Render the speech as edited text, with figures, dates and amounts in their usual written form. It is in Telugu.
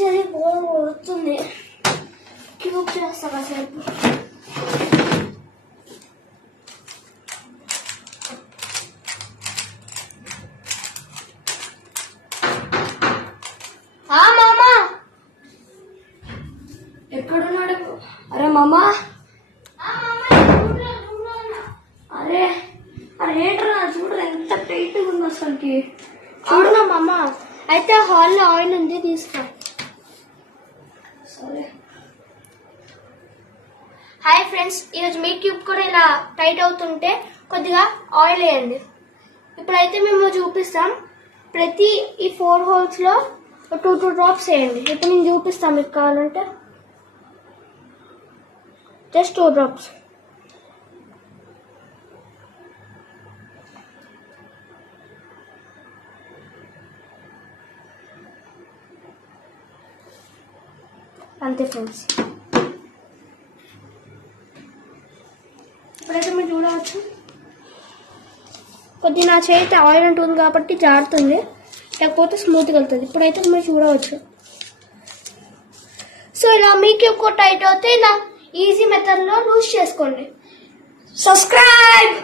చదివి బోర్ వస్తుంది. క్యూబ్ చేస్తా కాసేపు. మామా ఎక్కడున్నాడు? అరే మామా, అరే అరేంట్రా చూడరా ఎంత టైట్ ఉంది అసలుకి. చూడరా మామా. అయితే హాల్లో ఆయిల్ ఉంది, తీసుకో. సరే. హాయ్ ఫ్రెండ్స్, ఈరోజు మీ క్యూబ్ కూడా ఇలా టైట్ అవుతుంటే కొద్దిగా ఆయిల్ వేయండి. ఇప్పుడైతే మేము చూపిస్తాం. ప్రతి ఈ 4 holes లో 2 drops వేయండి. ఇప్పుడు నేను చూపిస్తాం, మీకు కావాలంటే జస్ట్ 2 drops. అంతే ఫ్రెండ్స్. ఇప్పుడైతే మీరు చూడవచ్చు, కొద్దిగా నా చేతి ఆయిల్ ఉంటుంది కాబట్టి జారుతుంది, లేకపోతే స్మూత్గా వెళ్తుంది. ఇప్పుడైతే మీరు చూడవచ్చు. సో ఇలా మీకు ఎక్కువ టైట్ అవుతే ఇలా ఈజీ మెథడ్లో లూజ్ చేసుకోండి. సబ్స్క్రైబ్.